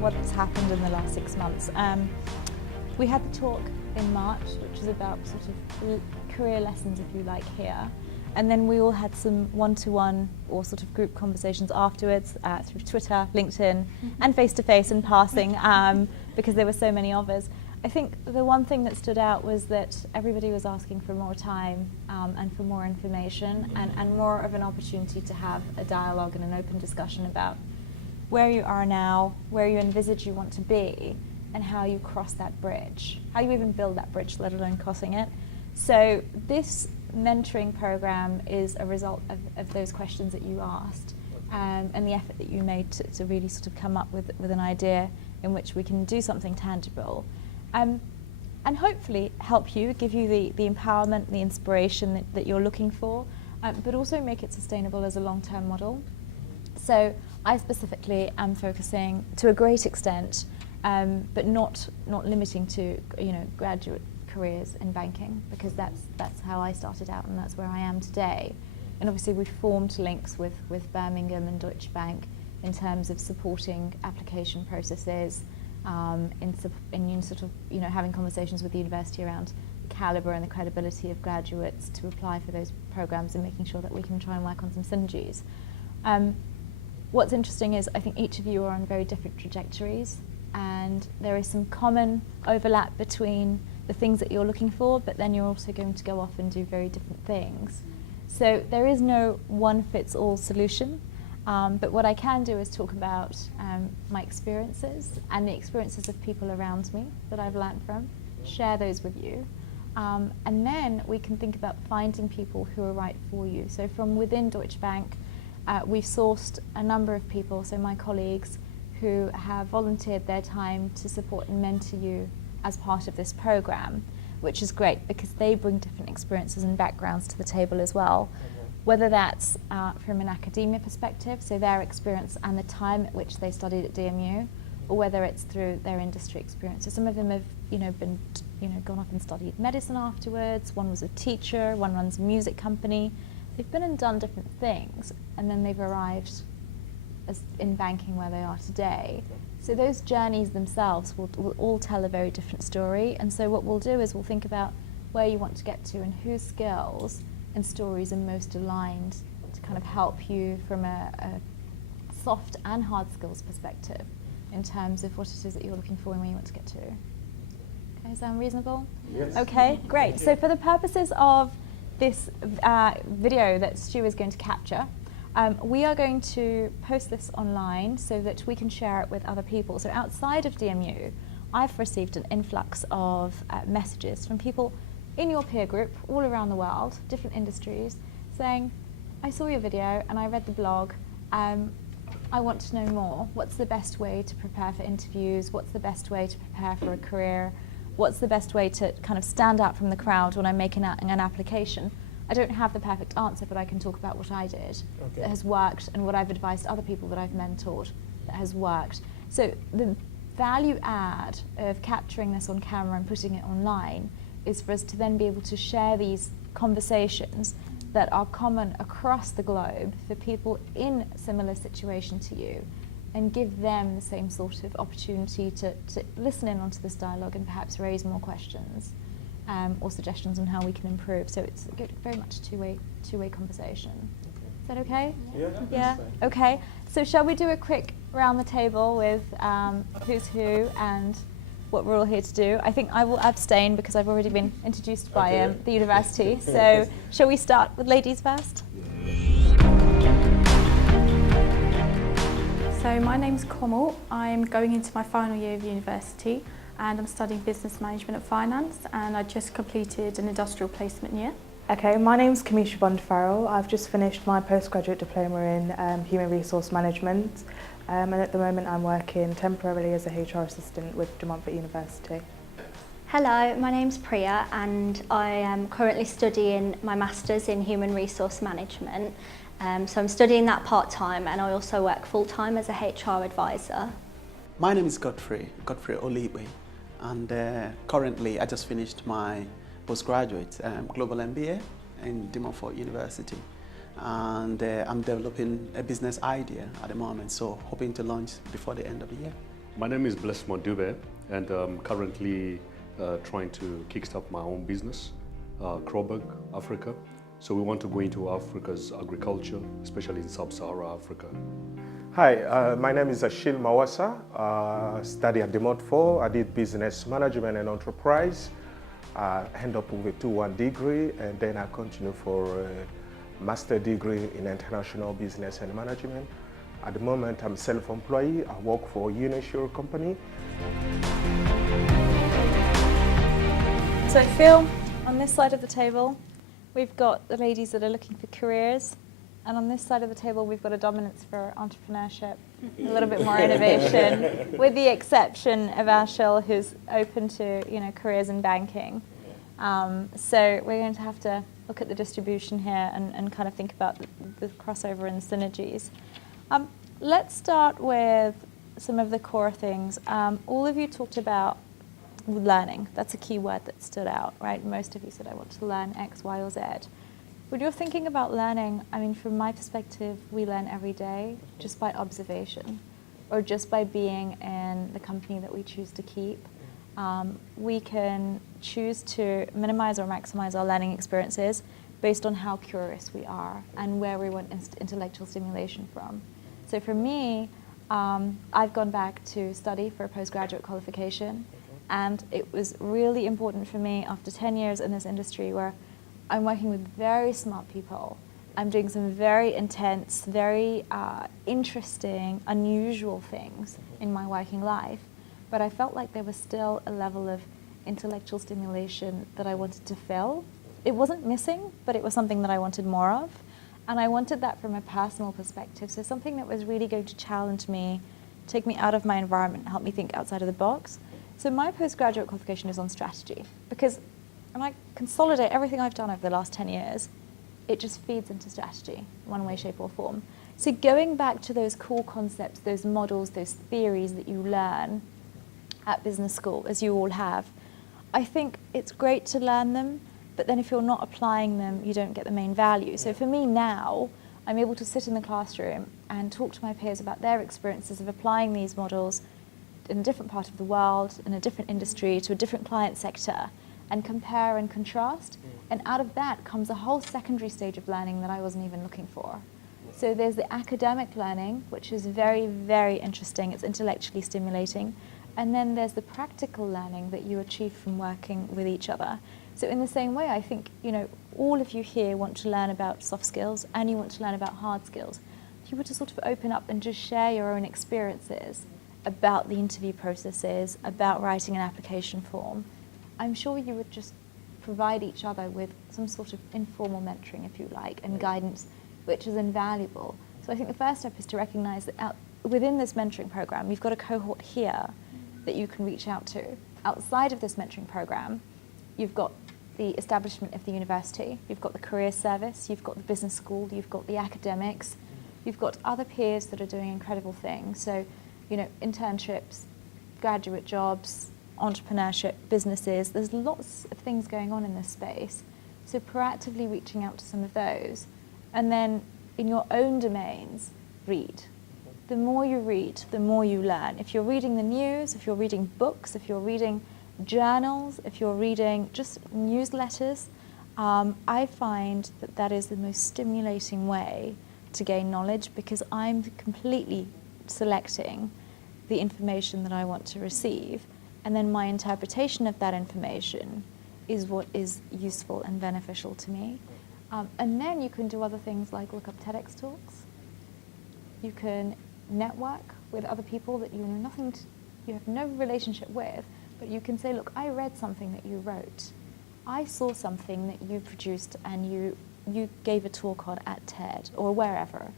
what's happened in the last 6 months. We had the talk in March, which was about sort of career lessons, if you like, here. And then we all had some one-to-one or sort of group conversations afterwards through Twitter, LinkedIn, and face-to-face and passing because there were so many of us. I think the one thing that stood out was that everybody was asking for more time and for more information and more of an opportunity to have a dialogue and an open discussion about where you are now, where you envisage you want to be, and how you cross that bridge, how you even build that bridge, let alone crossing it. So this mentoring program is a result of those questions that you asked and the effort that you made to really sort of come up with an idea in which we can do something tangible. And hopefully help you, give you the empowerment, the inspiration that you're looking for, but also make it sustainable as a long-term model. So I specifically am focusing to a great extent, but not limiting to graduate careers in banking, because that's how I started out and that's where I am today. And obviously we've formed links with Birmingham and Deutsche Bank in terms of supporting application processes, in sort of having conversations with the university around the calibre and the credibility of graduates to apply for those programmes and making sure that we can try and work on some synergies. What's interesting is I think each of you are on very different trajectories, and there is some common overlap between the things that you're looking for, but then you're also going to go off and do very different things. So there is no one-fits-all solution, but what I can do is talk about my experiences and the experiences of people around me that I've learned from, share those with you, and then we can think about finding people who are right for you. So from within Deutsche Bank, we've sourced a number of people, so my colleagues, who have volunteered their time to support and mentor you as part of this program, which is great because they bring different experiences and backgrounds to the table as well. Whether that's from an academia perspective, so their experience and the time at which they studied at DMU, or whether it's through their industry experience. So some of them have gone off and studied medicine afterwards. One was a teacher, one runs a music company. They've been and done different things, and then they've arrived in banking where they are today. So those journeys themselves will all tell a very different story, and so what we'll do is we'll think about where you want to get to and whose skills and stories are most aligned to kind of help you from a soft and hard skills perspective in terms of what it is that you're looking for and where you want to get to. Okay, sound reasonable? Yes. Okay, great. So for the purposes of this video that Stu is going to capture, we are going to post this online so that we can share it with other people. So outside of DMU, I've received an influx of messages from people in your peer group all around the world, different industries, saying, I saw your video and I read the blog, I want to know more. What's the best way to prepare for interviews? What's the best way to prepare for a career? What's the best way to kind of stand out from the crowd when I'm making an application? I don't have the perfect answer, but I can talk about what I did that has worked and what I've advised other people that I've mentored that has worked. So the value add of capturing this on camera and putting it online is for us to then be able to share these conversations that are common across the globe for people in a similar situation to you, and give them the same sort of opportunity to listen in onto this dialogue and perhaps raise more questions. Or suggestions on how we can improve. So it's very much a two-way conversation. Is that okay? Yeah. Okay. So shall we do a quick round the table with who's who and what we're all here to do? I think I will abstain because I've already been introduced by the university. So shall we start with ladies first? So my name's Komal. I'm going into my final year of university, and I'm studying business management and finance, and I just completed an industrial placement year. Okay, my name's Kamisha Bond-Farrell. I've just finished my postgraduate diploma in human resource management, and at the moment I'm working temporarily as a HR assistant with De Montfort University. Hello, my name's Priya, and I am currently studying my Masters in Human Resource Management. So I'm studying that part-time, and I also work full-time as a HR advisor. My name is Godfrey Olibe, and currently I just finished my postgraduate global MBA in De Montfort University, and I'm developing a business idea at the moment, so hoping to launch before the end of the year. My name is Bless Mondube, and I'm currently trying to kickstart my own business, Kroberg, Africa. So we want to go into Africa's agriculture, especially in Sub-Saharan Africa. Hi, my name is Achille Mawasa. Study at DMU 4. I did business management and enterprise. I end up with a 2-1 degree, and then I continue for a master degree in international business and management. At the moment, I'm self-employed. I work for a Unisure company. So Phil, on this side of the table, we've got the ladies that are looking for careers. And on this side of the table, we've got a dominance for entrepreneurship, a little bit more innovation, with the exception of Achille, who's open to careers in banking. So we're going to have to look at the distribution here and kind of think about the crossover and the synergies. Let's start with some of the core things. All of you talked about learning. That's a key word that stood out, right? Most of you said, I want to learn X, Y, or Z. When you're thinking about learning, I mean, from my perspective, we learn every day just by observation or just by being in the company that we choose to keep. We can choose to minimize or maximize our learning experiences based on how curious we are and where we want intellectual stimulation from. So for me, I've gone back to study for a postgraduate qualification, and it was really important for me after 10 years in this industry where I'm working with very smart people. I'm doing some very intense, very interesting, unusual things in my working life, but I felt like there was still a level of intellectual stimulation that I wanted to fill. It wasn't missing, but it was something that I wanted more of. And I wanted that from a personal perspective, so something that was really going to challenge me, take me out of my environment, help me think outside of the box. So my postgraduate qualification is on strategy, because when I consolidate everything I've done over the last 10 years, it just feeds into strategy, one way, shape, or form. So going back to those core concepts, those models, those theories that you learn at business school, as you all have, I think it's great to learn them, but then if you're not applying them, you don't get the main value. So for me now, I'm able to sit in the classroom and talk to my peers about their experiences of applying these models in a different part of the world, in a different industry, to a different client sector, and compare and contrast. And out of that comes a whole secondary stage of learning that I wasn't even looking for. So there's the academic learning, which is very, very interesting. It's intellectually stimulating. And then there's the practical learning that you achieve from working with each other. So in the same way, I think, all of you here want to learn about soft skills and you want to learn about hard skills. If you were to sort of open up and just share your own experiences about the interview processes, about writing an application form, I'm sure you would just provide each other with some sort of informal mentoring, if you like, and guidance, which is invaluable. So I think the first step is to recognize that within this mentoring program, you've got a cohort here that you can reach out to. Outside of this mentoring program, you've got the establishment of the university, you've got the career service, you've got the business school, you've got the academics, you've got other peers that are doing incredible things. So, internships, graduate jobs, entrepreneurship, businesses, there's lots of things going on in this space. So proactively reaching out to some of those. And then in your own domains, read. The more you read, the more you learn. If you're reading the news, if you're reading books, if you're reading journals, if you're reading just newsletters, I find that that is the most stimulating way to gain knowledge, because I'm completely selecting the information that I want to receive, and then my interpretation of that information is what is useful and beneficial to me. And then you can do other things like look up TEDx talks. You can network with other people that you have no relationship with, but you can say, look, I read something that you wrote. I saw something that you produced and you gave a talk on at TED or wherever.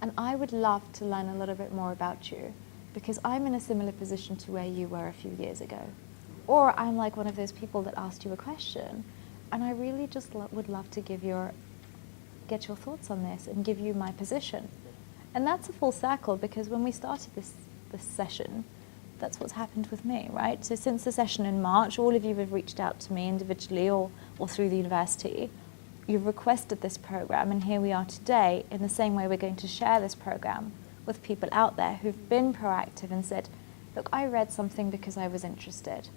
And I would love to learn a little bit more about you, because I'm in a similar position to where you were a few years ago. Or I'm like one of those people that asked you a question, and I really just would love to get your thoughts on this and give you my position. And that's a full circle, because when we started this session, that's what's happened with me, right? So since the session in March, all of you have reached out to me individually or through the university. You've requested this program, and here we are today. In the same way, we're going to share this program with people out there who've been proactive and said, look, I read something because I was interested,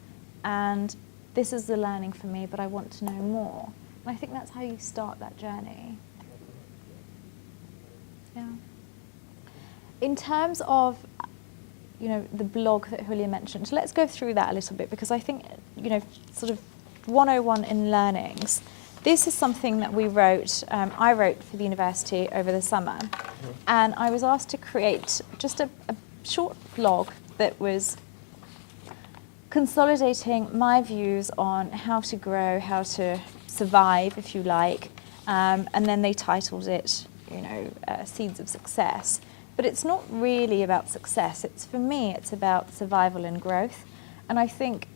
and this is the learning for me, but I want to know more. And I think that's how you start that journey. Yeah. In terms of, the blog that Julia mentioned, let's go through that a little bit, because I think, sort of 101 in learnings. This is something that we wrote, I wrote for the university over the summer, and I was asked to create just a short blog that was consolidating my views on how to grow, how to survive, if you like, and then they titled it, Seeds of Success. But it's not really about success. For me, it's about survival and growth. And I think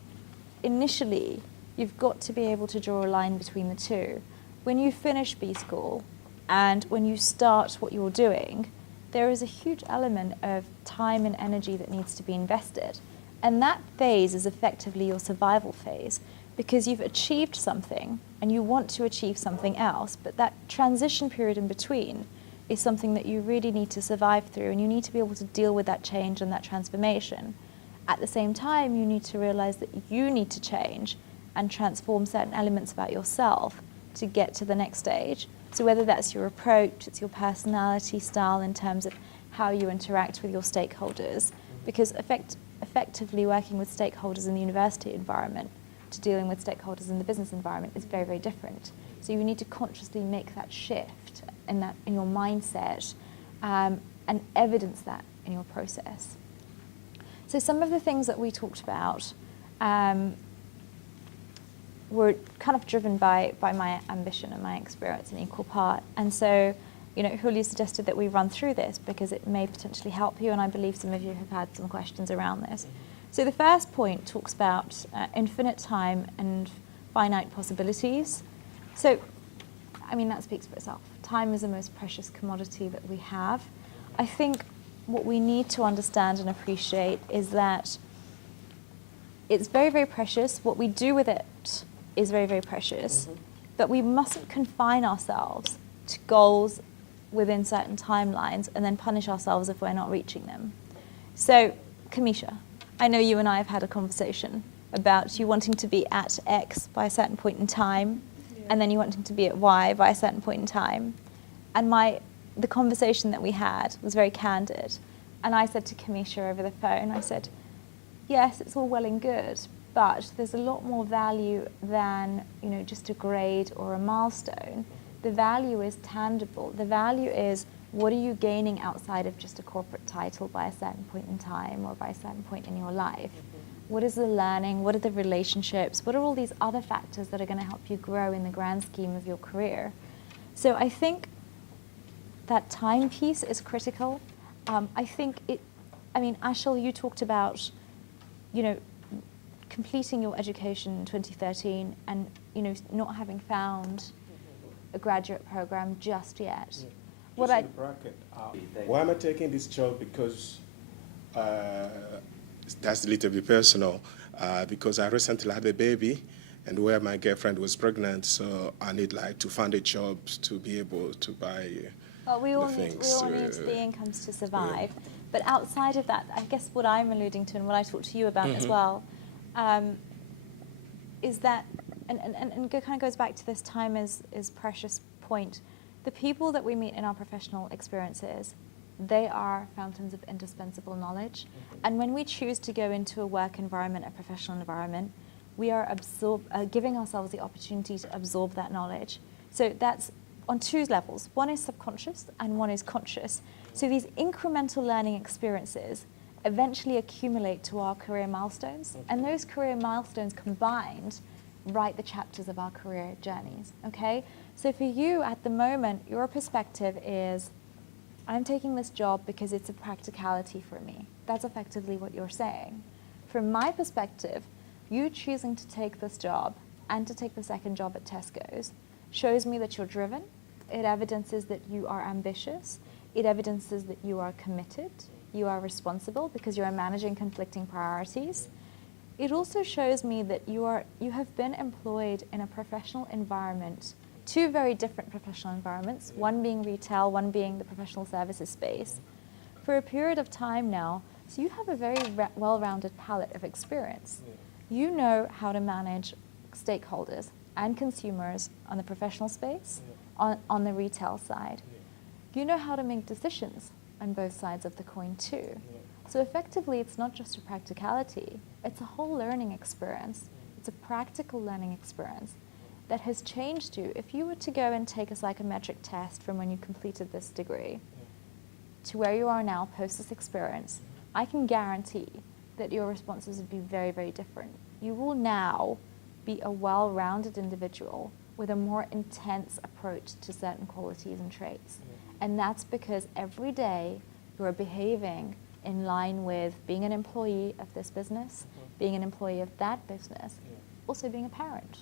initially, you've got to be able to draw a line between the two. When you finish B School and when you start what you're doing, there is a huge element of time and energy that needs to be invested. And that phase is effectively your survival phase, because you've achieved something and you want to achieve something else, but that transition period in between is something that you really need to survive through, and you need to be able to deal with that change and that transformation. At the same time, you need to realize that you need to change and transform certain elements about yourself to get to the next stage. So whether that's your approach, it's your personality style in terms of how you interact with your stakeholders, because effectively working with stakeholders in the university environment to dealing with stakeholders in the business environment is very, very different. So you need to consciously make that shift in your mindset and evidence that in your process. So some of the things that we talked about were kind of driven by my ambition and my experience in equal part. And so, Julia suggested that we run through this because it may potentially help you, and I believe some of you have had some questions around this. So the first point talks about infinite time and finite possibilities. So, that speaks for itself. Time is the most precious commodity that we have. I think what we need to understand and appreciate is that it's very, very precious. What we do with it is very, very precious. But we mustn't confine ourselves to goals within certain timelines and then punish ourselves if we're not reaching them. So, Kamisha, I know you and I have had a conversation about you wanting to be at X by a certain point in time, and then you wanting to be at Y by a certain point in time. And the conversation that we had was very candid. And I said to Kamisha over the phone, I said, yes, it's all well and good, but there's a lot more value than, just a grade or a milestone. The value is tangible. The value is, what are you gaining outside of just a corporate title by a certain point in time or by a certain point in your life? What is the learning? What are the relationships? What are all these other factors that are going to help you grow in the grand scheme of your career? So I think that time piece is critical. I think Ashil, you talked about, completing your education in 2013 and, not having found a graduate program just yet. Just in bracket, why am I taking this job? Because that's a little bit personal. Because I recently had a baby, and where my girlfriend was pregnant, so I need to find a job to be able to buy. Well, we all need the incomes to survive. Yeah. But outside of that, I guess what I'm alluding to and what I talked to you about as well, is that, and it kind of goes back to this time is precious point. The people that we meet in our professional experiences, they are fountains of indispensable knowledge. And when we choose to go into a work environment, a professional environment, we are giving ourselves the opportunity to absorb that knowledge. So that's on two levels. One is subconscious and one is conscious. So these incremental learning experiences eventually accumulate to our career milestones, and those career milestones combined write the chapters of our career journeys, okay? So for you at the moment, your perspective is, I'm taking this job because it's a practicality for me. That's effectively what you're saying. From my perspective, you choosing to take this job and to take the second job at Tesco's shows me that you're driven. It evidences that you are ambitious. It evidences that you are committed. You are responsible because you are managing conflicting priorities. It also shows me that you have been employed in a professional environment, two very different professional environments, one being retail, one being the professional services space, for a period of time now, So you have a very well-rounded palette of experience. You know how to manage stakeholders and consumers on the professional space, on the retail side. You know how to make decisions on both sides of the coin too. So effectively, it's not just a practicality, it's a whole learning experience. It's a practical learning experience that has changed you. If you were to go and take a psychometric test from when you completed this degree to where you are now post this experience, I can guarantee that your responses would be very, very different. You will now be a well-rounded individual with a more intense approach to certain qualities and traits. And that's because every day you are behaving in line with being an employee of this business, being an employee of that business, also being a parent,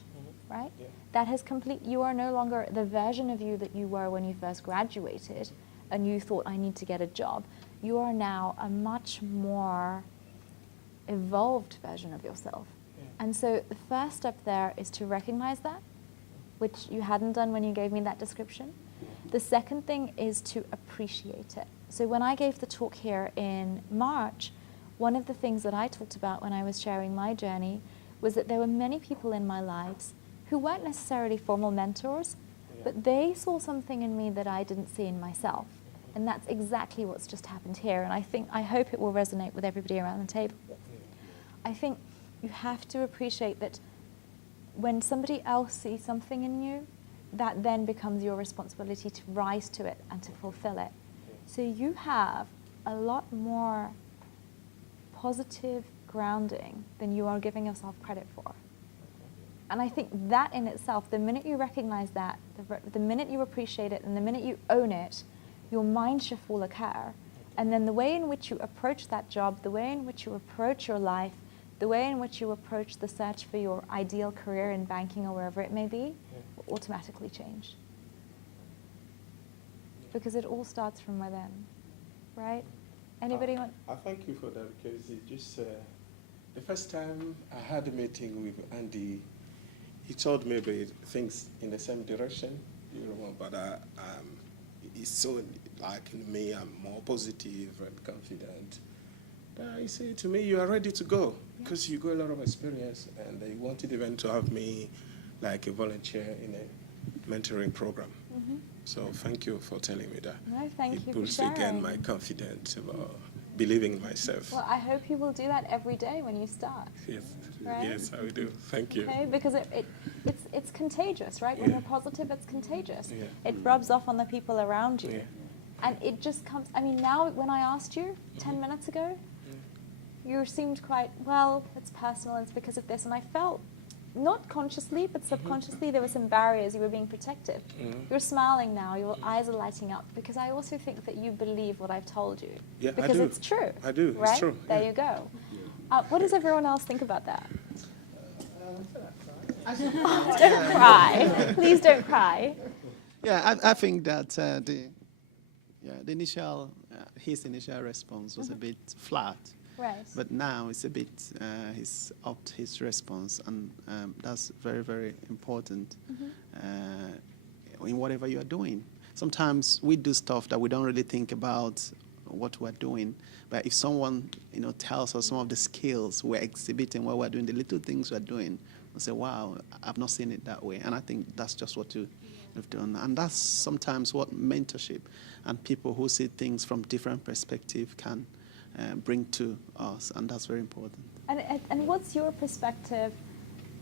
right? That has you are no longer the version of you that you were when you first graduated and you thought, I need to get a job. You are now a much more evolved version of yourself. And so the first step there is to recognize that, which you hadn't done when you gave me that description. The second thing is to appreciate it. So when I gave the talk here in March, one of the things that I talked about when I was sharing my journey was that there were many people in my lives who weren't necessarily formal mentors, but they saw something in me that I didn't see in myself. And that's exactly what's just happened here. And I hope it will resonate with everybody around the table. I think you have to appreciate that when somebody else sees something in you, that then becomes your responsibility to rise to it and to fulfill it. So you have a lot more positive grounding than you are giving yourself credit for. And I think that in itself, the minute you recognize that, the minute you appreciate it and the minute you own it, your mind shift will occur. And then the way in which you approach that job, the way in which you approach your life, the way in which you approach the search for your ideal career in banking or wherever it may be, will automatically change. Because it all starts from within, right? Anybody want? I thank you for that, because it just, the first time I had a meeting with Andy, he told me about things in the same direction, you know, but it's so like in me, I'm more positive and confident. He said to me, you are ready to go, because you got a lot of experience, and they wanted even to have me like a volunteer in a mentoring program. So thank you for telling me that. No, thank you for It boosts sharing. again my confidence about believing in myself. Well, I hope you will do that every day when you start. Yes, Right? yes, I will do. Thank you. Okay, because it's contagious, right? When Yeah. you're positive, it's contagious. Yeah. It rubs off on the people around you. Yeah. And it just comes, I mean, now when I asked you 10 minutes ago, you seemed quite, well, it's personal, it's because of this. And I felt, not consciously, but subconsciously, there were some barriers. You were being protective. You're smiling now. Your eyes are lighting up. Because I also think that you believe what I've told you. Yeah, because I do. it's true. I do. Right? It's true. There Yeah. you go. What does everyone else think about that? Don't cry. Please don't cry. Yeah, I think that the initial, his initial response was a bit flat. Right. But now it's a bit, he's upped his response, and that's very, very important in whatever you are doing. Sometimes we do stuff that we don't really think about what we're doing, but if someone tells us some of the skills we're exhibiting while we're doing, the little things we're doing, we'll say, wow, I've not seen it that way. And I think that's just what you've done. And that's sometimes what mentorship and people who see things from different perspectives can bring to us, and that's very important. And what's your perspective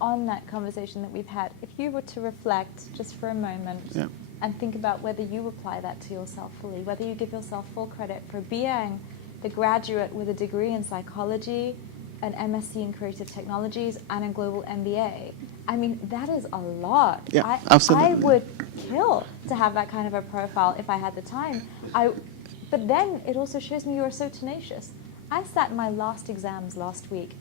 on that conversation that we've had? If you were to reflect just for a moment and think about whether you apply that to yourself fully, whether you give yourself full credit for being the graduate with a degree in psychology, an MSc in creative technologies, and a global MBA. I mean, that is a lot. Yeah, absolutely. I would kill to have that kind of a profile if I had the time. But then it also shows me you are so tenacious. I sat my last exams last week,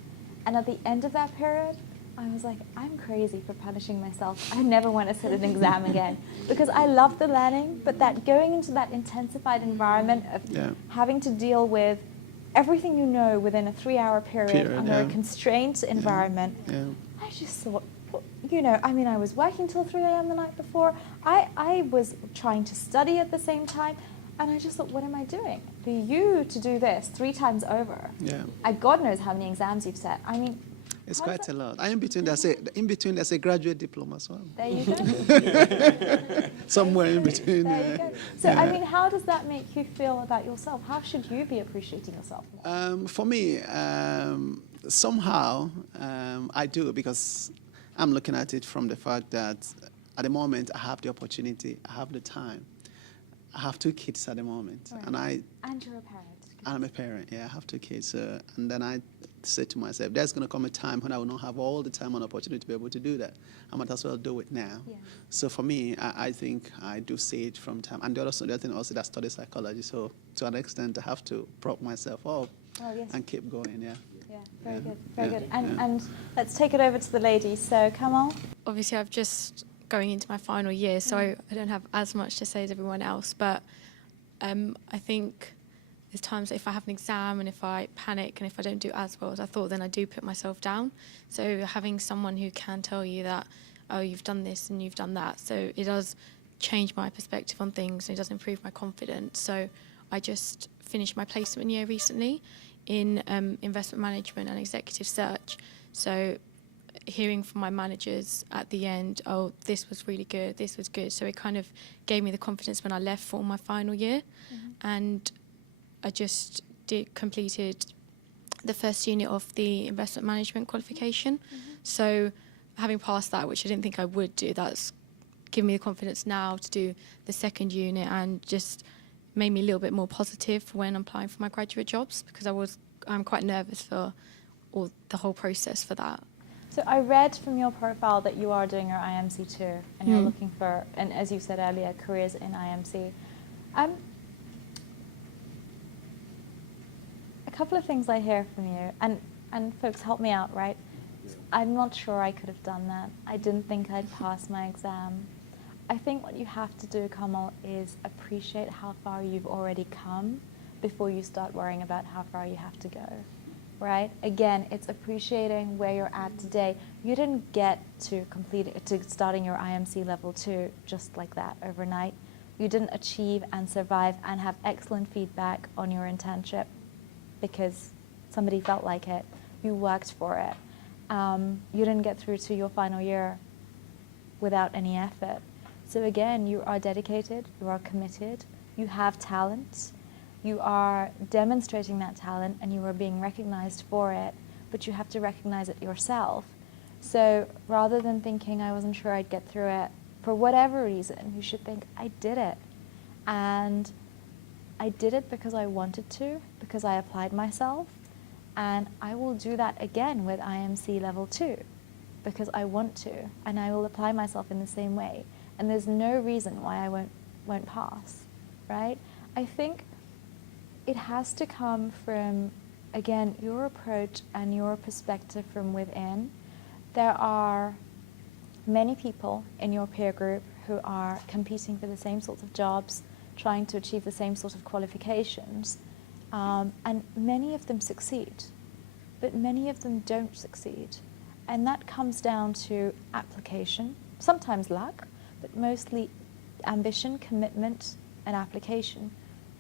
and at the end of that period, I was like, I'm crazy for punishing myself. I never want to sit an exam again. Because I love the learning, but that going into that intensified environment of having to deal with everything you know within a 3-hour period under a constrained environment, I just thought, I was working till 3 a.m. the night before. I was trying to study at the same time. And I just thought, what am I doing? For you to do this 3 times over, Yeah. God knows how many exams you've set. I mean, It's how does quite a that- lot. And in between there's a graduate diploma as well. There you go. Somewhere in between. There you go. So, I mean, how does that make you feel about yourself? How should you be appreciating yourself? For me, somehow I do, because I'm looking at it from the fact that at the moment I have the opportunity, I have the time. I have 2 kids at the moment, Right. and you're a parent. I'm a parent. Yeah, I have 2 kids, and then I said to myself, there's going to come a time when I will not have all the time and opportunity to be able to do that. I might as well do it now. Yeah. So for me, I think I do see it from time. And the other thing also that I study psychology, so to an extent I have to prop myself up Oh, yes. and keep going. Yeah. Yeah, very Yeah. good, very Yeah. good. And, Yeah. and let's take it over to the ladies. So, Kamal. Obviously, I've just going into my final year, so I don't have as much to say as everyone else. But I think there's times that if I have an exam and if I panic and if I don't do as well as I thought, then I do put myself down. So having someone who can tell you that, oh, you've done this and you've done that, so it does change my perspective on things and it does improve my confidence. So I just finished my placement year recently in investment management and executive search. So hearing from my managers at the end, oh, this was really good, this was good. So it kind of gave me the confidence when I left for my final year. And I just completed the first unit of the investment management qualification. So having passed that, which I didn't think I would do, that's given me the confidence now to do the second unit and just made me a little bit more positive when applying for my graduate jobs, because I'm quite nervous for the whole process for that. So I read from your profile that you are doing your IMC too, and you're looking for, and as you said earlier, careers in IMC. A couple of things I hear from you, and folks help me out, right? I'm not sure I could have done that. I didn't think I'd pass my exam. I think what you have to do, Kamal, is appreciate how far you've already come before you start worrying about how far you have to go, right? Again, it's appreciating where you're at today. You didn't get to starting your IMC level 2 just like that overnight. You didn't achieve and survive and have excellent feedback on your internship because somebody felt like it. You worked for it. You didn't get through to your final year without any effort. So again, you are dedicated, you are committed, you have talent, you are demonstrating that talent and you are being recognized for it, but you have to recognize it yourself. So rather than thinking I wasn't sure I'd get through it, for whatever reason, you should think I did it. And I did it because I wanted to, because I applied myself, and I will do that again with IMC level 2 because I want to, and I will apply myself in the same way. And there's no reason why I won't pass, right? I think it has to come from, again, your approach and your perspective from within. There are many people in your peer group who are competing for the same sorts of jobs, trying to achieve the same sort of qualifications, and many of them succeed, but many of them don't succeed. And that comes down to application, sometimes luck, but mostly ambition, commitment, and application.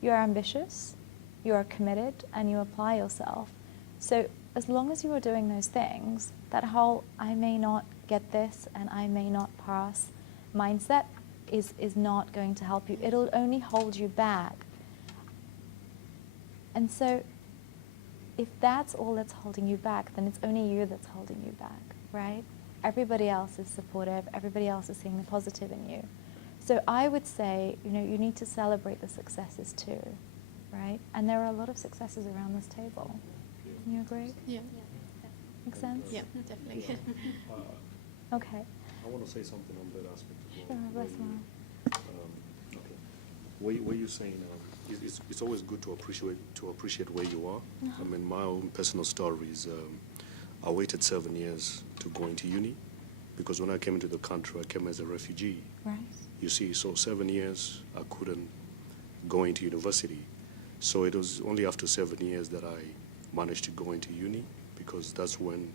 You're ambitious, you are committed, and you apply yourself. So as long as you are doing those things, that whole I may not get this and I may not pass mindset is not going to help you. It'll only hold you back. And so if that's all that's holding you back, then it's only you that's holding you back, right? Everybody else is supportive, everybody else is seeing the positive in you. So I would say, you need to celebrate the successes too, right? And there are a lot of successes around this table. Can you agree? Yeah. Make sense? Yeah, definitely. Okay. I want to say something on that aspect as well. Sure, bless Mom. Okay. What you're saying, it's always good to appreciate where you are. I mean, my own personal story is I waited 7 years to go into uni because when I came into the country, I came as a refugee. Right. You see, so 7 years I couldn't go into university. So it was only after 7 years that I managed to go into uni because that's when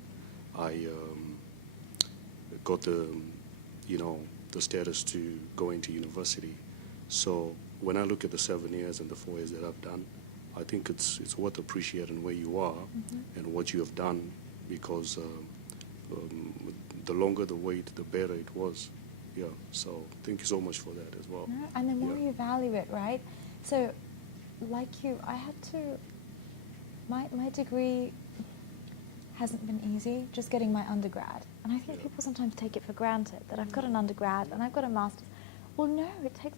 I got the status to go into university. So when I look at the 7 years and the 4 years that I've done, I think it's worth appreciating where you are and what you have done, because the longer the wait, the better it was. Yeah, so thank you so much for that as well. No, and the more you value it, right? So, like you, I had to, my degree hasn't been easy, just getting my undergrad. And I think people sometimes take it for granted that I've got an undergrad and I've got a master's. Well, no, it takes,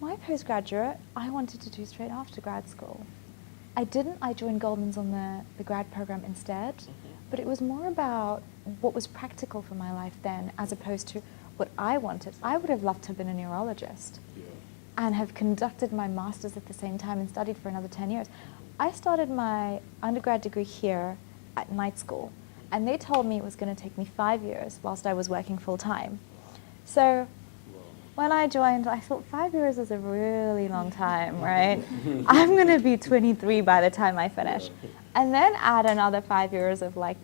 my postgraduate, I wanted to do straight after grad school. I didn't, I joined Goldman's on the grad program instead, but it was more about what was practical for my life then, as opposed to what I wanted. I would have loved to have been a neurologist and have conducted my master's at the same time and studied for another 10 years. I started my undergrad degree here at night school, and they told me it was going to take me 5 years whilst I was working full time. So when I joined, I thought 5 years is a really long time, right? I'm going to be 23 by the time I finish. And then add another 5 years of like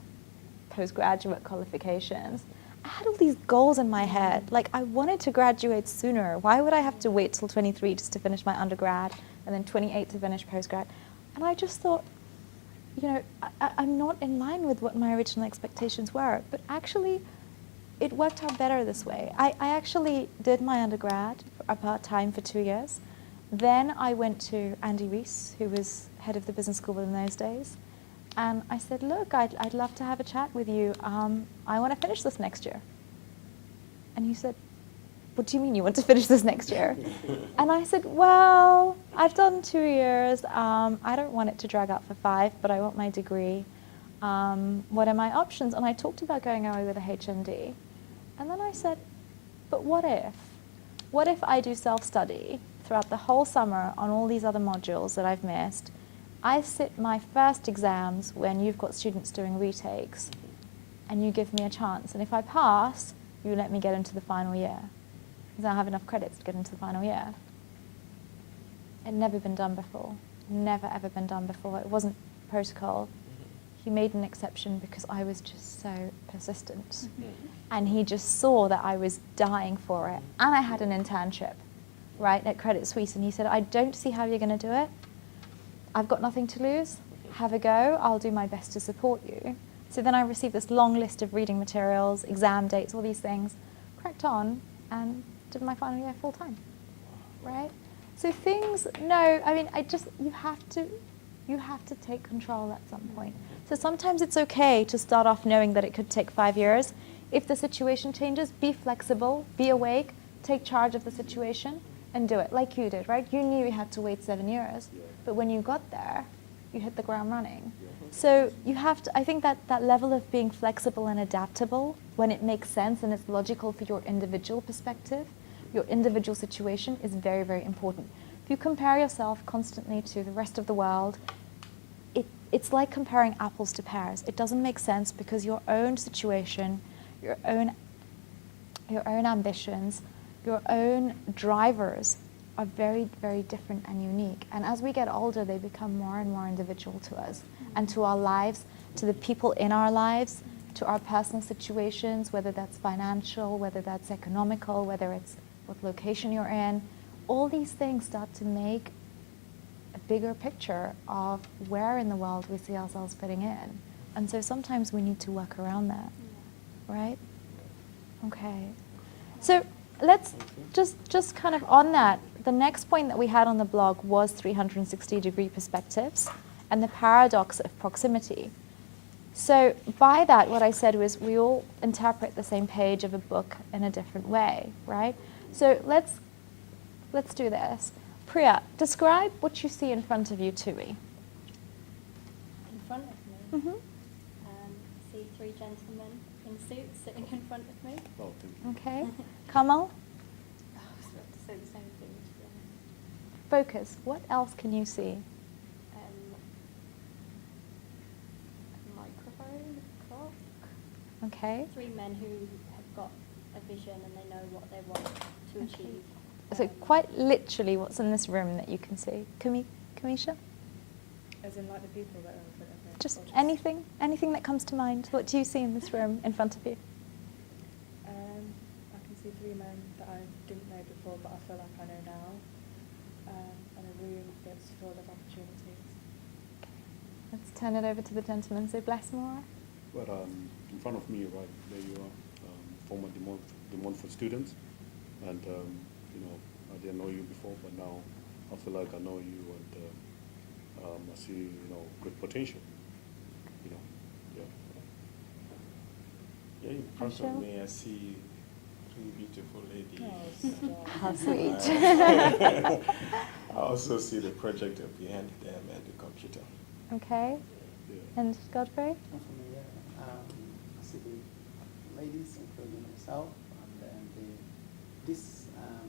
postgraduate qualifications. I had all these goals in my head. Like, I wanted to graduate sooner. Why would I have to wait till 23 just to finish my undergrad and then 28 to finish postgrad? And I just thought, you know, I'm not in line with what my original expectations were. But actually, it worked out better this way. I actually did my undergrad part-time for 2 years. Then I went to Andy Rees, who was head of the business school in those days. And I said, look, I'd love to have a chat with you. I want to finish this next year. And he said, what do you mean you want to finish this next year? And I said, well, I've done 2 years. I don't want it to drag out for 5, but I want my degree. What are my options? And I talked about going away with a HND. And then I said, but what if? What if I do self-study throughout the whole summer on all these other modules that I've missed? I sit my first exams when you've got students doing retakes, and you give me a chance. And if I pass, you let me get into the final year, because I don't have enough credits to get into the final year. It had never been done before. Never, ever been done before. It wasn't protocol. He made an exception because I was just so persistent. And he just saw that I was dying for it. And I had an internship, right, at Credit Suisse. And he said, I don't see how you're going to do it. I've got nothing to lose. Have a go. I'll do my best to support you. So then I received this long list of reading materials, exam dates, all these things, cracked on, and did my final year full time, right? So things, no, I mean, you have to take control at some point. So sometimes it's okay to start off knowing that it could take 5 years. If the situation changes, be flexible, be awake, take charge of the situation, and do it like you did, right? You knew you had to wait 7 years, but when you got there, you hit the ground running. So you have to, I think that level of being flexible and adaptable when it makes sense and it's logical for your individual perspective, your individual situation is very, very important. If you compare yourself constantly to the rest of the world, it's like comparing apples to pears. It doesn't make sense because your own situation, your own ambitions, your own drivers are very, very different and unique. And as we get older, they become more and more individual to us and to our lives, to the people in our lives, to our personal situations, whether that's financial, whether that's economical, whether it's what location you're in. All these things start to make a bigger picture of where in the world we see ourselves fitting in. And so sometimes we need to work around that, right? Okay. So let's just kind of on that, the next point that we had on the blog was 360-degree perspectives and the paradox of proximity. So by that, what I said was we all interpret the same page of a book in a different way, right? So let's do this. Priya, describe what you see in front of you to me. In front of me? See 3 gentlemen in suits sitting in front of me. Oh, thank you. Okay. Kamal? I was about to say the same thing, to be honest. Focus. What else can you see? A microphone, a clock. Okay. 3 men who have got a vision and they know what they want to achieve. So quite literally what's in this room that you can see. Kamisha? As in like the people that are in front of me? Just anything that comes to mind. What do you see in this room in front of you? I can see 3 men that I didn't know before, but I feel like I know now. explore those opportunities. Let's turn it over to the gentleman. So Blessmore. Well, in front of me, right, there you are, former De Montfort student. And, I didn't know you before, but now I feel like I know you, and I see, great potential. Yeah, in front of me, I see three beautiful ladies. How sweet. I also see the projector behind them and the computer. Okay. Yeah. And Godfrey? And for me, I see the ladies, including myself, and then this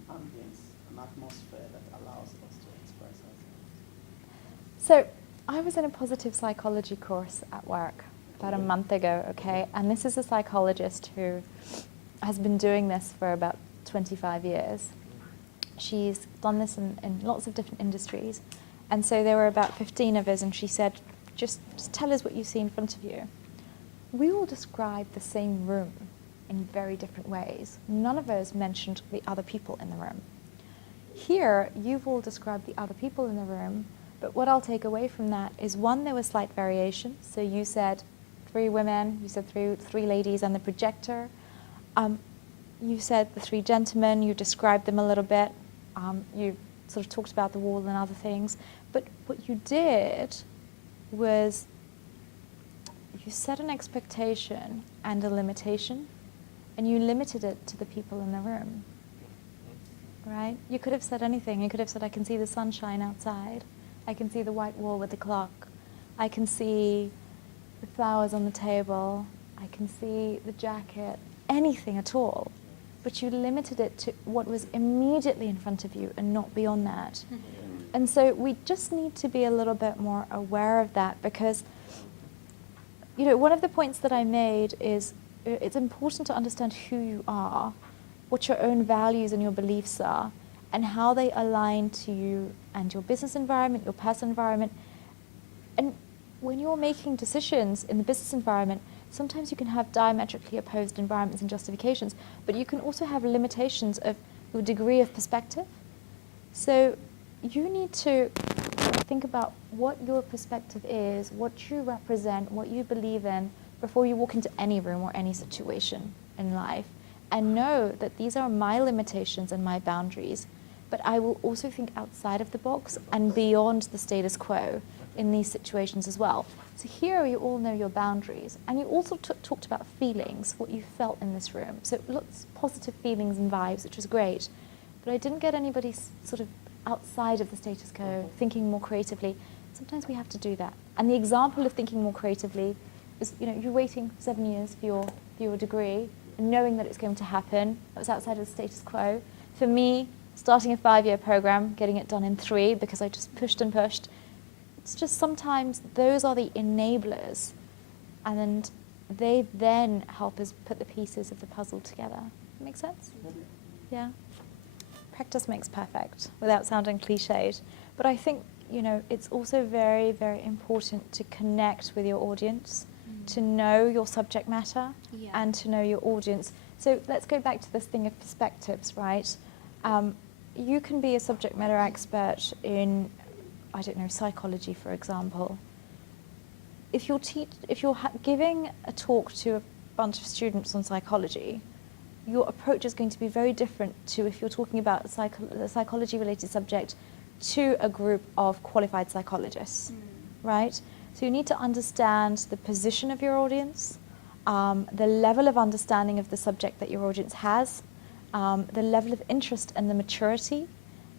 ambience, an atmosphere that allows us to express ourselves. So I was in a positive psychology course at work about a month ago, okay? And this is a psychologist who has been doing this for about 25 years. She's done this in lots of different industries. And so there were about 15 of us, and she said, just tell us what you see in front of you. We all describe the same room in very different ways. None of us mentioned the other people in the room. Here, you've all described the other people in the room, but what I'll take away from that is, one, there was slight variation. So you said 3 women, you said three ladies and the projector. You said the 3 gentlemen, you described them a little bit. You sort of talked about the wall and other things. But what you did was you set an expectation and a limitation, and you limited it to the people in the room. Right? You could have said anything. You could have said, I can see the sunshine outside. I can see the white wall with the clock. I can see the flowers on the table. I can see the jacket. Anything at all. But you limited it to what was immediately in front of you and not beyond that. And so we just need to be a little bit more aware of that, because one of the points that I made is it's important to understand who you are, what your own values and your beliefs are, and how they align to you and your business environment, your personal environment. And when you're making decisions in the business environment, sometimes you can have diametrically opposed environments and justifications, but you can also have limitations of your degree of perspective. So you need to think about what your perspective is, what you represent, what you believe in, before you walk into any room or any situation in life. And know that these are my limitations and my boundaries, but I will also think outside of the box and beyond the status quo in these situations as well. So here you all know your boundaries, and you also talked about feelings, what you felt in this room. So lots of positive feelings and vibes, which was great, but I didn't get anybody sort of outside of the status quo, thinking more creatively. Sometimes we have to do that. And the example of thinking more creatively is, you're waiting 7 years for your degree, and knowing that it's going to happen. That was outside of the status quo. For me, starting a 5-year program, getting it done in 3 because I just pushed and pushed. It's just sometimes those are the enablers, and they then help us put the pieces of the puzzle together. Make sense? Yeah. Practice makes perfect, without sounding cliched. But I think, it's also very, very important to connect with your audience, to know your subject matter, and to know your audience. So let's go back to this thing of perspectives, right? You can be a subject matter expert in, psychology, for example. If you're giving a talk to a bunch of students on psychology, your approach is going to be very different to if you're talking about a psychology-related subject to a group of qualified psychologists, right? So you need to understand the position of your audience, the level of understanding of the subject that your audience has, the level of interest and the maturity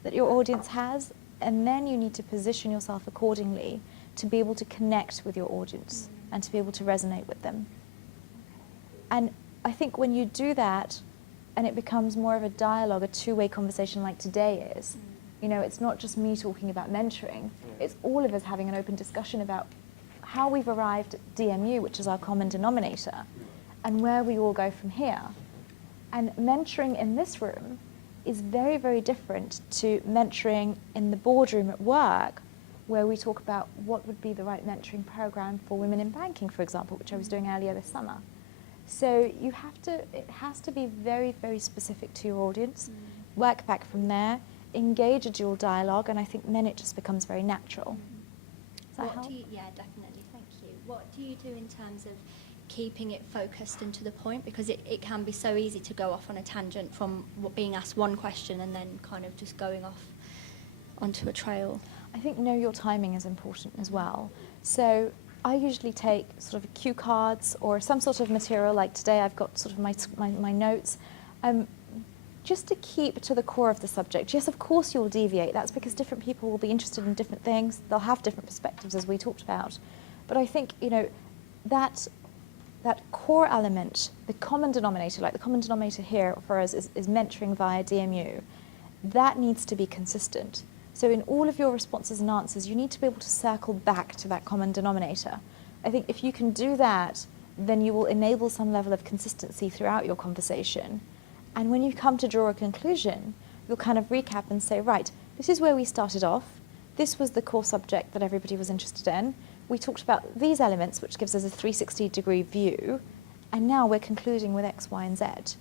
that your audience has, and then you need to position yourself accordingly to be able to connect with your audience and to be able to resonate with them. And I think when you do that, and it becomes more of a dialogue, a two-way conversation like today is, it's not just me talking about mentoring, it's all of us having an open discussion about how we've arrived at DMU, which is our common denominator, and where we all go from here. And mentoring in this room is very, very different to mentoring in the boardroom at work, where we talk about what would be the right mentoring program for women in banking, for example, which I was doing earlier this summer. So it has to be very, very specific to your audience. Work back from there. engage a dual dialogue, and I think then it just becomes very natural. Does that help? Yeah, definitely, thank you. What do you do in terms of keeping it focused and to the point? Because it can be so easy to go off on a tangent from being asked one question and then kind of just going off onto a trail. I think know your timing is important as well. So I usually take sort of cue cards or some sort of material, like today I've got sort of my notes, just to keep to the core of the subject. Yes, of course you'll deviate. That's because different people will be interested in different things. They'll have different perspectives, as we talked about. But I think, you know, that core element, the common denominator, like the common denominator here for us is mentoring via DMU, that needs to be consistent. So in all of your responses and answers, you need to be able to circle back to that common denominator. I think if you can do that, then you will enable some level of consistency throughout your conversation. And when you come to draw a conclusion, you'll kind of recap and say, right, this is where we started off. This was the core subject that everybody was interested in. We talked about these elements, which gives us a 360-degree view. And now we're concluding with X, Y, and Z,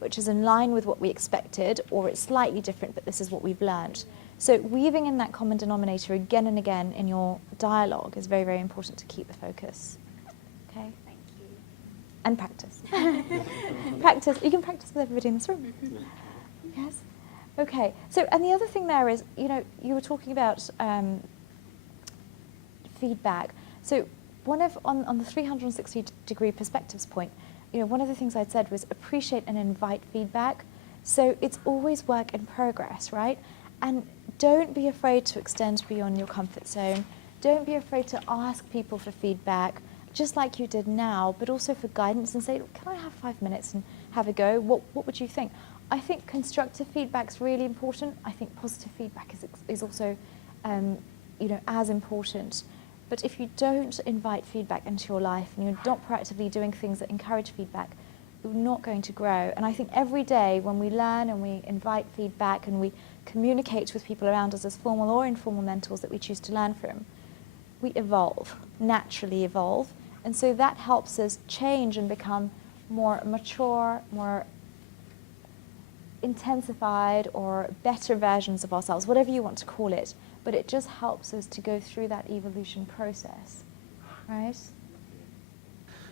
which is in line with what we expected, or it's slightly different, but this is what we've learned. So weaving in that common denominator again and again in your dialogue is very, very important to keep the focus. Okay? Thank you. And practice. Practice. You can practice with everybody in this room. Yes? Okay. So, and the other thing there is, you know, you were talking about feedback. So on the 360-degree perspectives point, you know, one of the things I'd said was appreciate and invite feedback. So it's always work in progress, right? And don't be afraid to extend beyond your comfort zone. Don't be afraid to ask people for feedback, just like you did now, but also for guidance and say, can I have 5 minutes and have a go? What would you think? I think constructive feedback is really important. I think positive feedback is also, you know, as important. But if you don't invite feedback into your life and you're not proactively doing things that encourage feedback, you're not going to grow. And I think every day when we learn and we invite feedback and we communicate with people around us as formal or informal mentors that we choose to learn from, we evolve, naturally evolve. And so that helps us change and become more mature, more intensified or better versions of ourselves, whatever you want to call it. But it just helps us to go through that evolution process, right?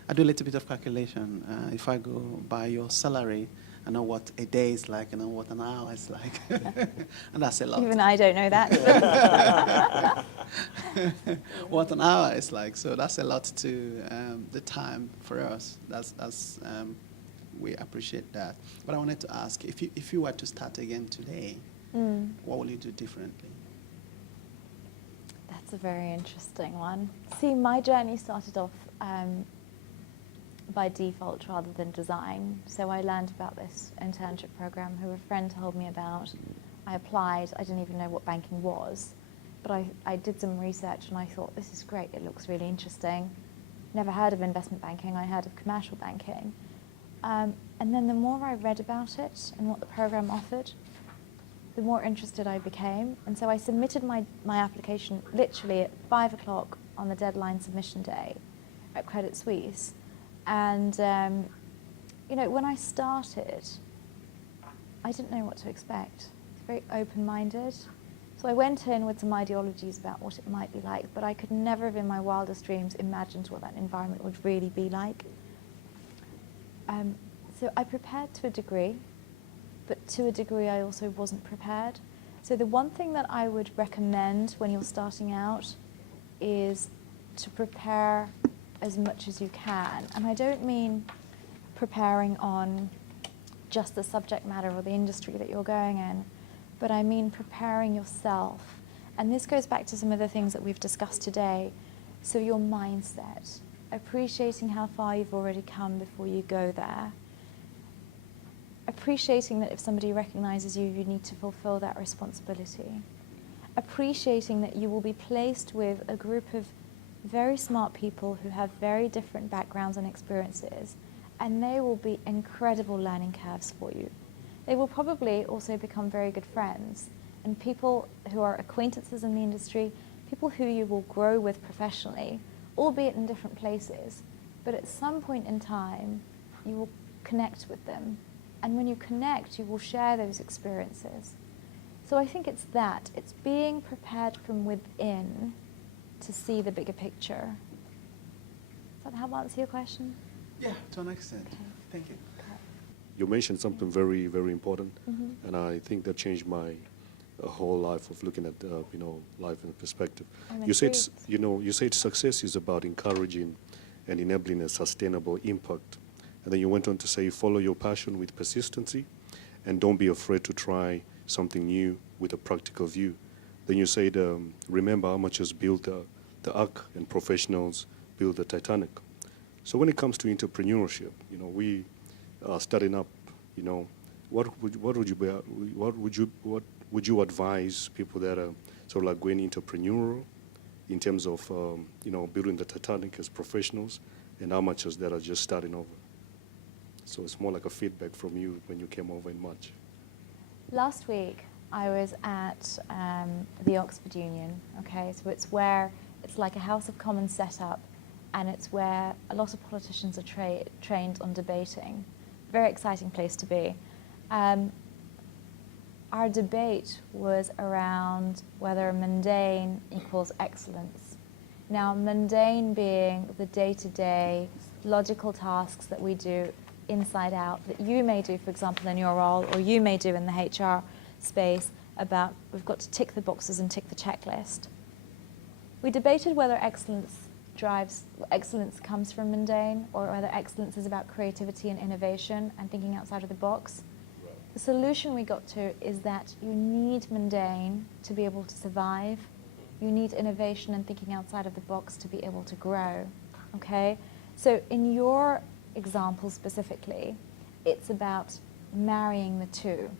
I do a little bit of calculation. If I go by your salary, I know what a day is like, I know what an hour is like. And that's a lot. Even I don't know that. What an hour is like. So that's a lot to the time for us. We appreciate that. But I wanted to ask, if you were to start again today, what will you do differently? That's a very interesting one. See, my journey started off by default rather than design. So I learned about this internship program who a friend told me about. I applied. I didn't even know what banking was. But I did some research and I thought, this is great. It looks really interesting. Never heard of investment banking. I heard of commercial banking. And then the more I read about it and what the program offered, the more interested I became. And so I submitted my application literally at 5 o'clock on the deadline submission day at Credit Suisse. And, you know, when I started, I didn't know what to expect. I was very open-minded. So I went in with some ideologies about what it might be like, but I could never have in my wildest dreams imagined what that environment would really be like. So I prepared to a degree, but to a degree I also wasn't prepared. So the one thing that I would recommend when you're starting out is to prepare as much as you can. And I don't mean preparing on just the subject matter or the industry that you're going in, but I mean preparing yourself. And this goes back to some of the things that we've discussed today. So your mindset, appreciating how far you've already come before you go there, appreciating that if somebody recognizes you, you need to fulfill that responsibility, appreciating that you will be placed with a group of very smart people who have very different backgrounds and experiences, and they will be incredible learning curves for you. They will probably also become very good friends, and people who are acquaintances in the industry, people who you will grow with professionally, albeit in different places, but at some point in time, you will connect with them. And when you connect, you will share those experiences. So I think it's that. It's being prepared from within to see the bigger picture. Does that help answer your question? Yeah, to an extent. Okay. Thank you. You mentioned something very, very important, Mm-hmm. and I think that changed my whole life of looking at life in perspective. I'm You said, intrigued. you said success is about encouraging and enabling a sustainable impact, and then you went on to say follow your passion with persistency, and don't be afraid to try something new with a practical view. Then you said remember how much has built the Ark and professionals build the Titanic. So when it comes to entrepreneurship, we are starting up. What would you advise people that are sort of like going entrepreneurial in terms of building the Titanic as professionals, and how much as that are just starting over? So it's more like a feedback from you when you came over in March. Last week, I was at the Oxford Union, okay? So it's like a House of Commons setup, and it's where a lot of politicians are trained on debating. Very exciting place to be. Our debate was around whether mundane equals excellence. Now, mundane being the day-to-day logical tasks that we do inside out, that you may do, for example, in your role, or you may do in the HR space, about we've got to tick the boxes and tick the checklist. We debated whether excellence comes from mundane, or whether excellence is about creativity and innovation and thinking outside of the box. The solution we got to is that you need mundane to be able to survive. You need innovation and thinking outside of the box to be able to grow, okay? So in your example specifically, it's about marrying the two,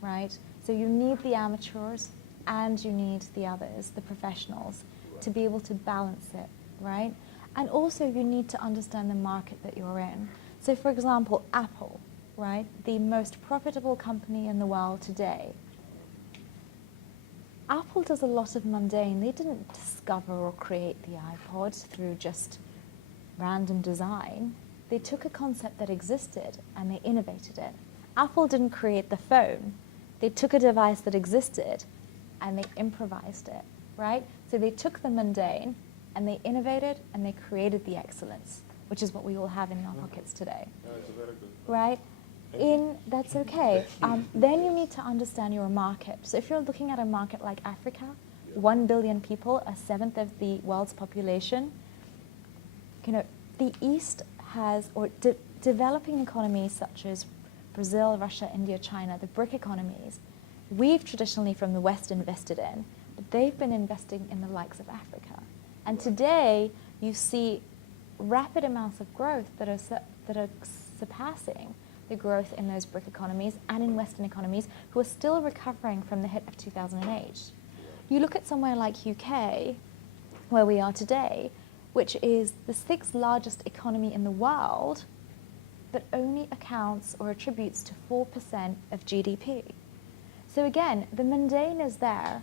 right? So you need the amateurs and you need the others, the professionals, to be able to balance it, right? And also you need to understand the market that you're in. So for example, Apple, right? The most profitable company in the world today. Apple does a lot of mundane. They didn't discover or create the iPod through just random design. They took a concept that existed and they innovated it. Apple didn't create the phone. They took a device that existed and they improvised it, right? So they took the mundane and they innovated and they created the excellence, which is what we all have in our pockets today. That's a very good point. Right? That's okay. Then you need to understand your market. So if you're looking at a market like Africa, 1 billion people, a seventh of the world's population, the East has, or developing economies such as Brazil, Russia, India, China, the BRIC economies, we've traditionally from the West invested in, but they've been investing in the likes of Africa. And today, you see rapid amounts of growth that are surpassing the growth in those BRIC economies and in Western economies who are still recovering from the hit of 2008. You look at somewhere like UK, where we are today, which is the 6th largest economy in the world, but only accounts or attributes to 4% of GDP. So again, the mundane is there,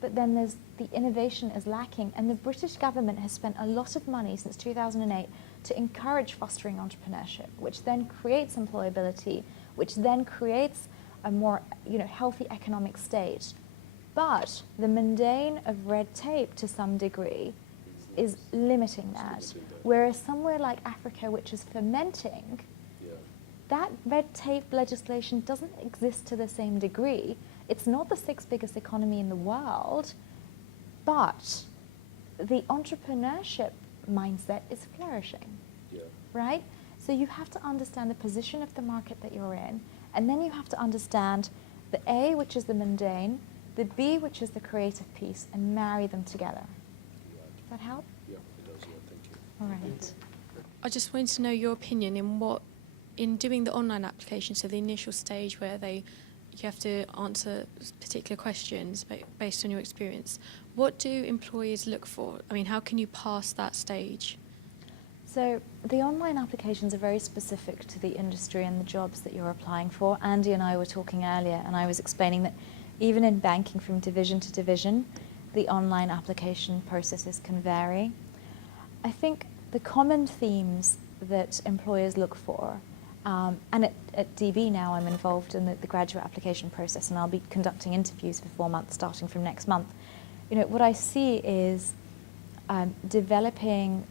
but then the innovation is lacking, and the British government has spent a lot of money since 2008 to encourage fostering entrepreneurship, which then creates employability, which then creates a more healthy economic state. But the mundane of red tape to some degree is limiting that. Whereas somewhere like Africa, which is fermenting, that red tape legislation doesn't exist to the same degree. It's not the 6th biggest economy in the world, but the entrepreneurship mindset is flourishing, right? So you have to understand the position of the market that you're in, and then you have to understand the A, which is the mundane, the B, which is the creative piece, and marry them together. Does that help? Yeah, it does. Yeah, thank you. All right. I just wanted to know your opinion in doing the online application, so the initial stage where you have to answer particular questions based on your experience. What do employers look for? I mean, how can you pass that stage? So the online applications are very specific to the industry and the jobs that you're applying for. Andy and I were talking earlier, and I was explaining that even in banking from division to division, the online application processes can vary. I think the common themes that employers look for, And at DB now I'm involved in the graduate application process, and I'll be conducting interviews for 4 months starting from next month. You know, what I see is developing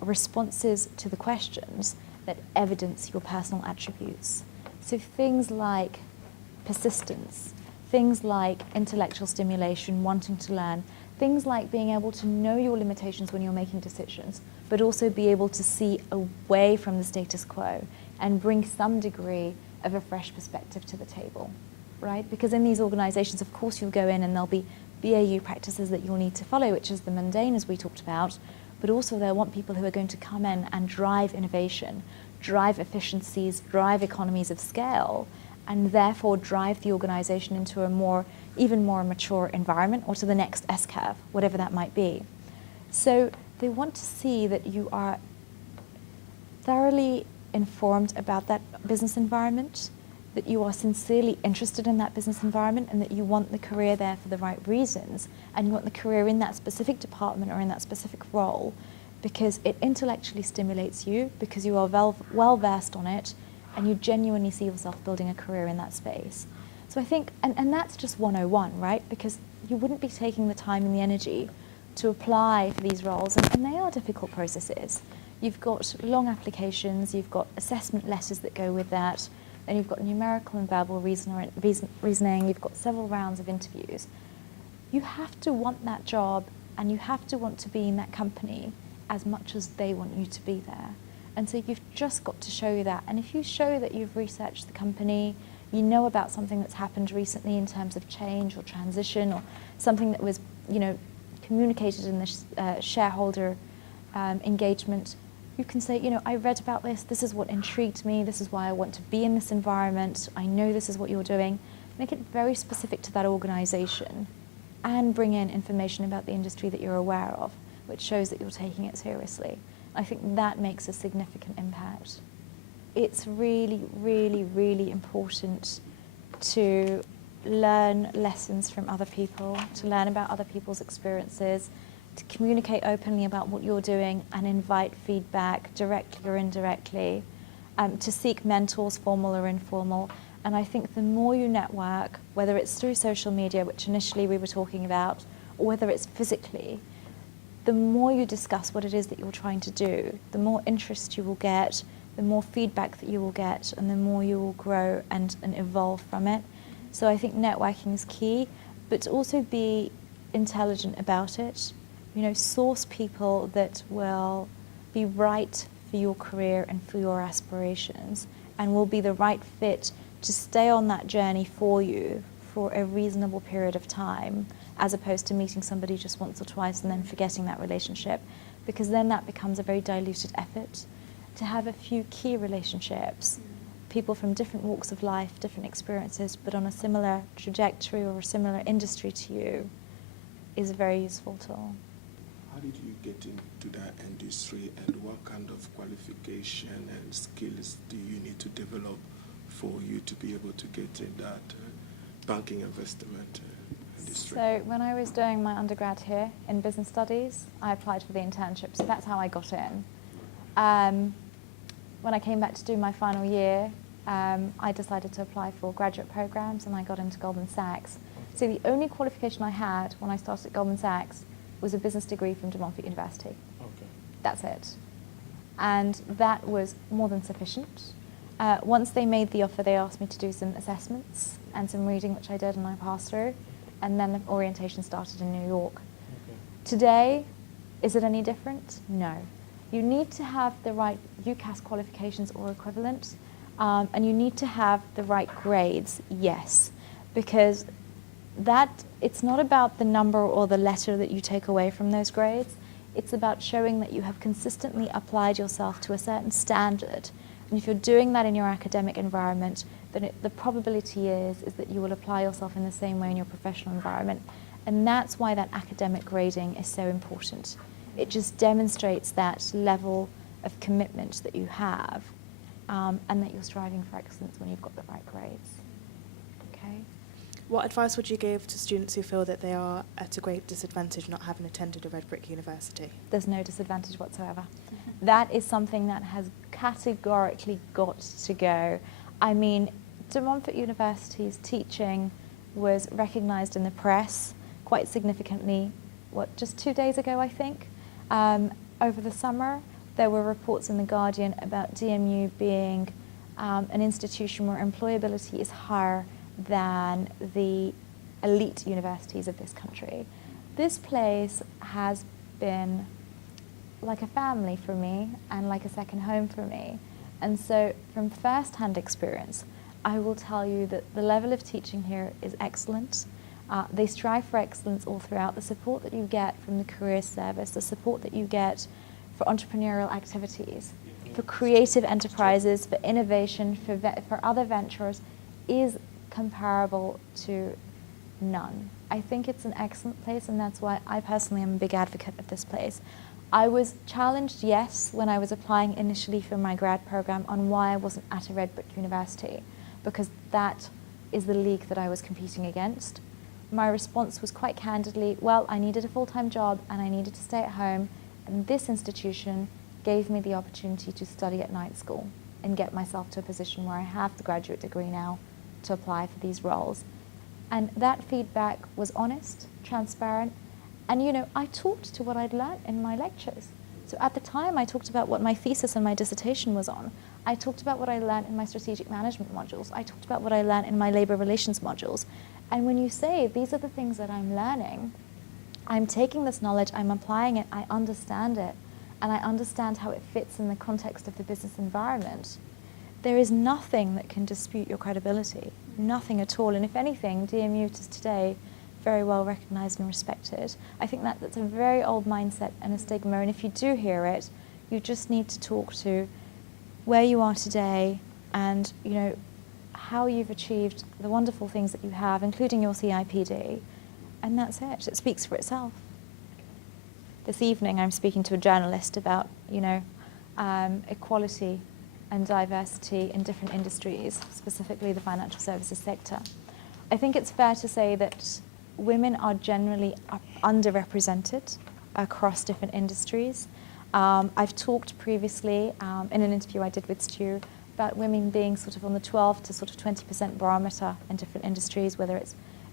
responses to the questions that evidence your personal attributes. So things like persistence, things like intellectual stimulation, wanting to learn, things like being able to know your limitations when you're making decisions, but also be able to see away from the status quo and bring some degree of a fresh perspective to the table, right? Because in these organizations, of course, you'll go in and there'll be BAU practices that you'll need to follow, which is the mundane, as we talked about, but also they'll want people who are going to come in and drive innovation, drive efficiencies, drive economies of scale, and therefore drive the organization into a even more mature environment, or to the next S-curve, whatever that might be. So they want to see that you are thoroughly informed about that business environment, that you are sincerely interested in that business environment, and that you want the career there for the right reasons, and you want the career in that specific department or in that specific role because it intellectually stimulates you, because you are well versed on it, and you genuinely see yourself building a career in that space. So I think, and that's just 101, right? Because you wouldn't be taking the time and the energy to apply for these roles, and they are difficult processes. You've got long applications, you've got assessment letters that go with that, then you've got numerical and verbal reasoning, you've got several rounds of interviews. You have to want that job, and you have to want to be in that company as much as they want you to be there. And so you've just got to show that. And if you show that you've researched the company, you know about something that's happened recently in terms of change or transition, or something that was, communicated in the shareholder engagement, you can say, I read about this, this is what intrigued me, this is why I want to be in this environment, I know this is what you're doing. Make it very specific to that organization, and bring in information about the industry that you're aware of, which shows that you're taking it seriously. I think that makes a significant impact. It's really, really, really important to learn lessons from other people, to learn about other people's experiences, to communicate openly about what you're doing and invite feedback directly or indirectly, to seek mentors, formal or informal. And I think the more you network, whether it's through social media, which initially we were talking about, or whether it's physically, the more you discuss what it is that you're trying to do, the more interest you will get, the more feedback that you will get, and the more you will grow and evolve from it. So I think networking is key, but to also be intelligent about it. Source people that will be right for your career and for your aspirations, and will be the right fit to stay on that journey for you for a reasonable period of time, as opposed to meeting somebody just once or twice and then forgetting that relationship, because then that becomes a very diluted effort. To have a few key relationships, people from different walks of life, different experiences, but on a similar trajectory or a similar industry to you, is a very useful tool. How did you get into that industry, and what kind of qualification and skills do you need to develop for you to be able to get in that banking investment industry? So when I was doing my undergrad here in business studies, I applied for the internship, so that's how I got in. When I came back to do my final year, I decided to apply for graduate programs, and I got into Goldman Sachs. So the only qualification I had when I started at Goldman Sachs was a business degree from De Montfort University. Okay. That's it. And that was more than sufficient. Once they made the offer, they asked me to do some assessments and some reading, which I did and I passed through. And then the orientation started in New York. Okay. Today, is it any different? No. You need to have the right UCAS qualifications or equivalent, and you need to have the right grades, yes, because it's not about the number or the letter that you take away from those grades. It's about showing that you have consistently applied yourself to a certain standard. And if you're doing that in your academic environment, then the probability is that you will apply yourself in the same way in your professional environment. And that's why that academic grading is so important. It just demonstrates that level of commitment that you have, and that you're striving for excellence when you've got the right grades. Okay? What advice would you give to students who feel that they are at a great disadvantage not having attended a red brick university? There's no disadvantage whatsoever. That is something that categorically got to go. I mean, De Montfort University's teaching was recognised in the press quite significantly, just 2 days ago, I think. Over the summer, there were reports in The Guardian about DMU being an institution where employability is higher than the elite universities of this country. This place has been like a family for me and like a second home for me. And so from first-hand experience, I will tell you that the level of teaching here is excellent. They strive for excellence all throughout. The support that you get from the career service, the support that you get for entrepreneurial activities, for creative enterprises, for innovation, for other ventures is comparable to none. I think it's an excellent place, and that's why I personally am a big advocate of this place. I was challenged, yes, when I was applying initially for my grad program on why I wasn't at a red brick university, because that is the league that I was competing against. My response was quite candidly, well, I needed a full-time job and I needed to stay at home, and this institution gave me the opportunity to study at night school and get myself to a position where I have the graduate degree now to apply for these roles. And that feedback was honest, transparent, and you know, I talked to what I'd learned in my lectures. So at the time, I talked about what my thesis and my dissertation was on. I talked about what I learned in my strategic management modules. I talked about what I learned in my labor relations modules. And when you say, these are the things that I'm learning, I'm taking this knowledge, I'm applying it, I understand it, and I understand how it fits in the context of the business environment, there is nothing that can dispute your credibility, nothing at all. And if anything, DMU is today very well recognized and respected. I think that's a very old mindset and a stigma, and if you do hear it, you just need to talk to where you are today and, you know, how you've achieved the wonderful things that you have, including your CIPD, and that's it. It speaks for itself. This evening I'm speaking to a journalist about, you know, equality and diversity in different industries, specifically the financial services sector. I think it's fair to say that women are generally underrepresented across different industries. I've talked previously in an interview I did with Stu about women being sort of on the 12 to sort of 20% barometer in different industries, whether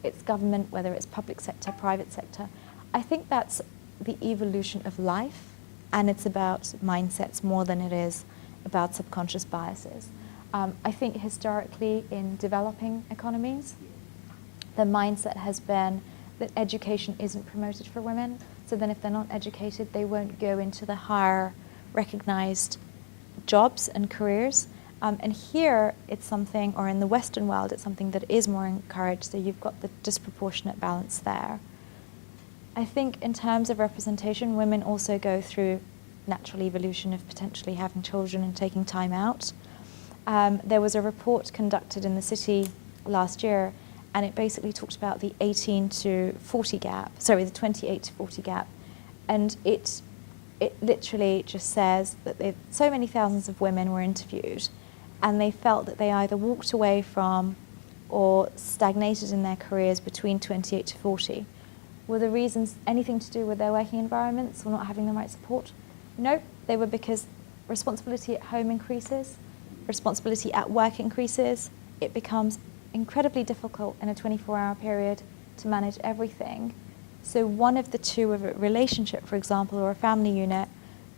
it's government, whether it's public sector, private sector. I think that's the evolution of life, and it's about mindsets more than it is about subconscious biases. I think historically in developing economies, the mindset has been that education isn't promoted for women, so then if they're not educated, they won't go into the higher recognized jobs and careers. And here it's something, or in the Western world, it's something that is more encouraged, so you've got the disproportionate balance there. I think in terms of representation, women also go through natural evolution of potentially having children and taking time out. There was a report conducted in the city last year, and it basically talked about the 18 to 40 gap, sorry, the 28 to 40 gap, and it literally just says that so many thousands of women were interviewed, and they felt that they either walked away from or stagnated in their careers between 28 to 40. Were the reasons anything to do with their working environments or not having the right support? No, they were because responsibility at home increases, responsibility at work increases. It becomes incredibly difficult in a 24-hour period to manage everything. So one of the two of a relationship, for example, or a family unit,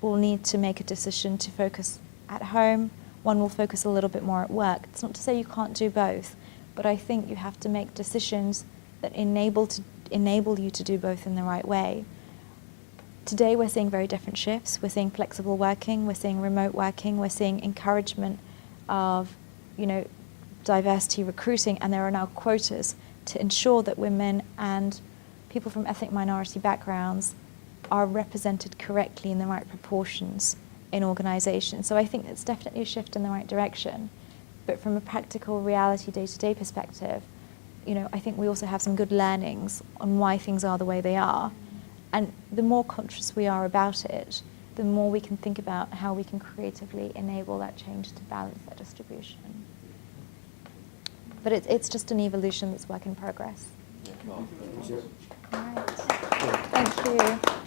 will need to make a decision to focus at home. One will focus a little bit more at work. It's not to say you can't do both, but I think you have to make decisions that enable you to do both in the right way. Today we're seeing very different shifts. We're seeing flexible working, we're seeing remote working, we're seeing encouragement of, you know, diversity recruiting, and there are now quotas to ensure that women and people from ethnic minority backgrounds are represented correctly in the right proportions in organisations. So I think it's definitely a shift in the right direction. But from a practical reality day-to-day perspective, you know, I think we also have some good learnings on why things are the way they are. And the more conscious we are about it, the more we can think about how we can creatively enable that change to balance that distribution. But it's just an evolution that's work in progress. All right. Thank you.